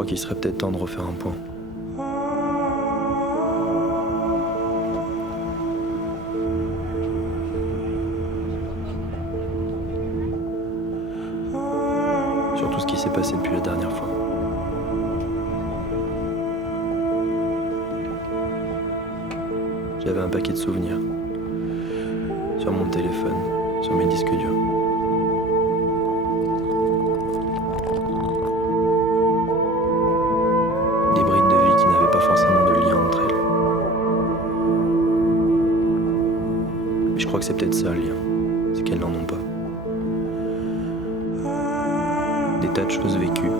crois qu'il serait peut-être temps de refaire un point. Sur tout ce qui s'est passé depuis la dernière fois. J'avais un paquet de souvenirs. Sur mon téléphone, sur mes disques durs. Des brides de vie qui n'avaient pas forcément de lien entre elles. Mais je crois que c'est peut-être ça le lien, c'est qu'elles n'en ont pas. Des tas de choses vécues,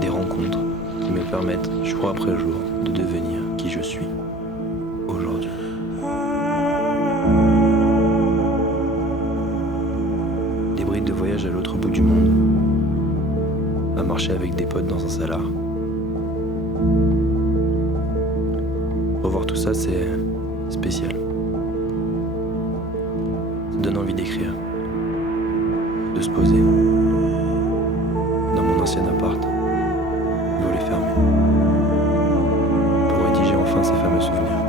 des rencontres qui me permettent, jour après jour, de devenir qui je suis aujourd'hui. Des brides de voyage à l'autre bout du monde, à marcher avec des potes dans un salar. Revoir tout ça, c'est spécial. Ça donne envie d'écrire, de se poser. Dans mon ancien appart, volet fermé, pour rédiger enfin ces fameux souvenirs.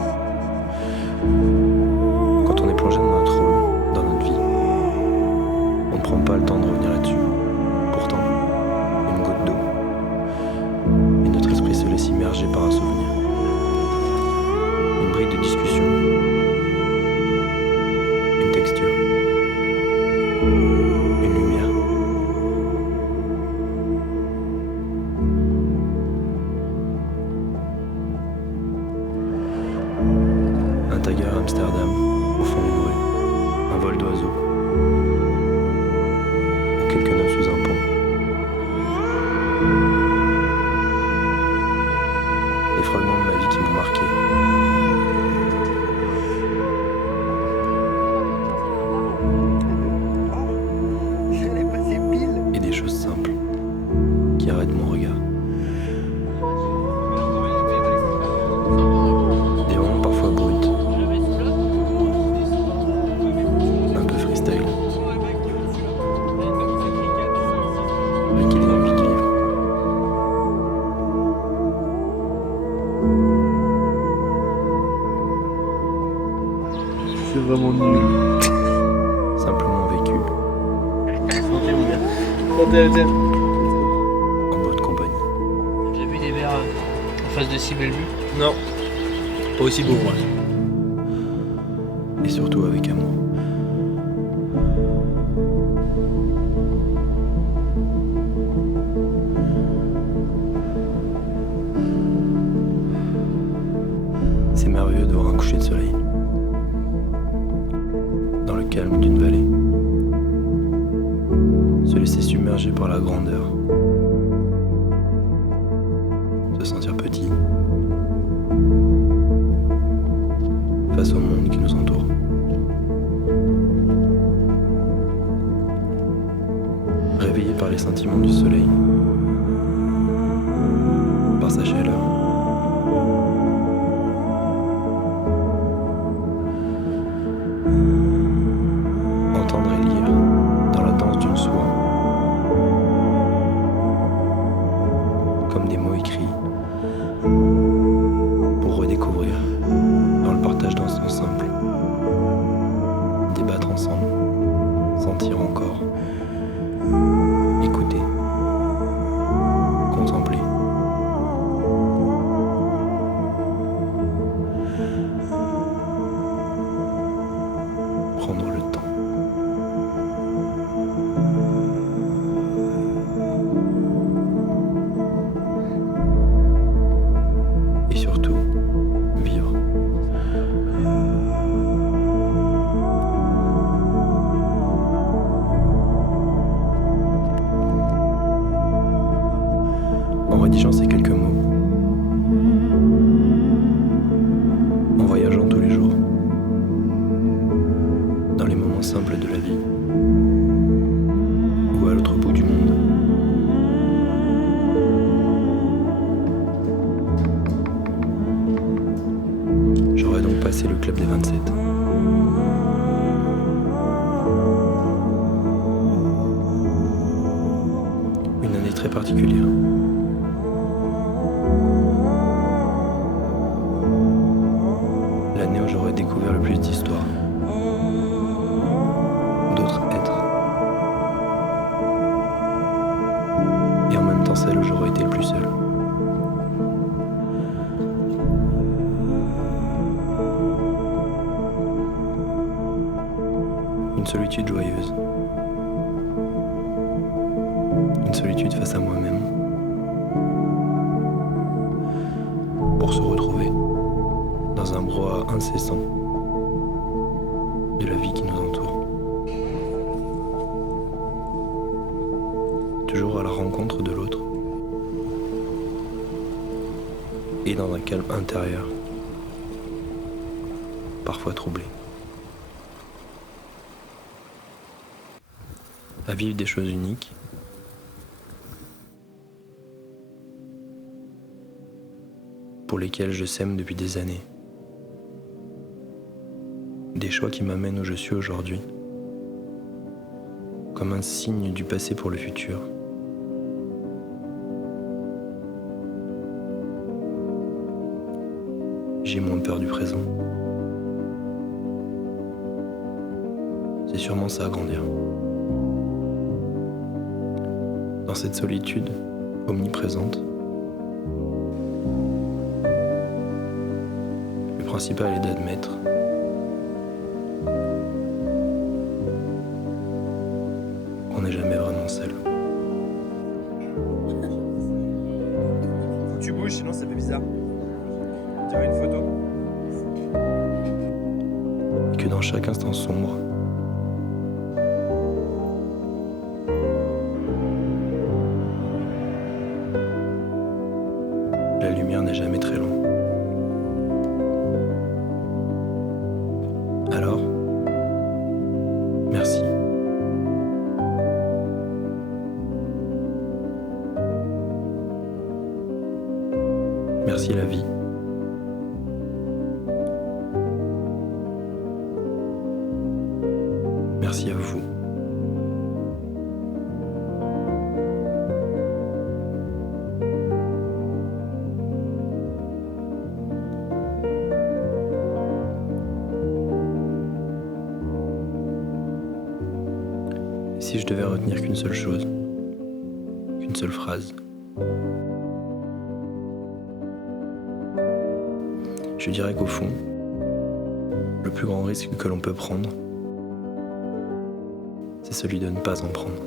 Quand on est plongé dans notre rôle, dans notre vie, on ne prend pas le temps de revenir là-dessus. Pourtant, une goutte d'eau, et notre esprit se laisse immerger par un souvenir. Une bride de discussion, une texture, une lumière. Un tiger à Amsterdam, au fond d'une rue, un vol d'oiseau, ou quelques notes sous un pont. Des fragments de ma vie qui m'ont marqué. Et des choses simples qui arrêtent mon regard. Des moments parfois bruts, un peu freestyle, mais qui donnent envie de vivre. C'est vraiment nul. Simplement vécu, Santé. en bonne compagnie. J'ai vu des verres en face de Sibelbu. Non. Pas aussi beau, moi. Et surtout avec amour. C'est merveilleux de voir un coucher de soleil dans le calme d'une vallée, se laisser submerger par la grandeur, se sentir petit face au monde qui nous entoure. Réveillé par les sentiments du soleil, par sa chaleur. Entendre et lire dans la danse d'une soie, comme des mots écrits, pour redécouvrir dans le partage d'un son simple, débattre ensemble, sentir encore, écouter, contempler. Prendre le temps. Et surtout, vivre. En rédigeant ces quelques mots, en voyageant tous les jours, dans les moments simples de la vie, ou à l'autre bout du monde. J'aurais donc passé le club des 27. Une année très particulière. découvert le plus d'histoires, d'autres êtres, et en même temps celle où j'aurais été le plus seul. Une solitude joyeuse, une solitude face à moi-même, pour se retrouver dans un brouhaha incessant de la vie qui nous entoure. Toujours à la rencontre de l'autre et dans un calme intérieur, parfois troublé. À vivre des choses uniques, pour lesquelles je sème depuis des années. Des choix qui m'amènent où je suis aujourd'hui, comme un signe du passé pour le futur. J'ai moins peur du présent. C'est sûrement ça, grandir. Dans cette solitude omniprésente, le principal est d'admettre qu'on n'est jamais vraiment seul. Tu bouges, sinon ça fait bizarre. Tiens une photo. Et que dans chaque instant sombre, la lumière n'est jamais très loin. Alors, merci. Merci la vie. Merci à vous. Si je devais retenir qu'une seule chose, qu'une seule phrase, je dirais qu'au fond, le plus grand risque que l'on peut prendre, c'est celui de ne pas en prendre.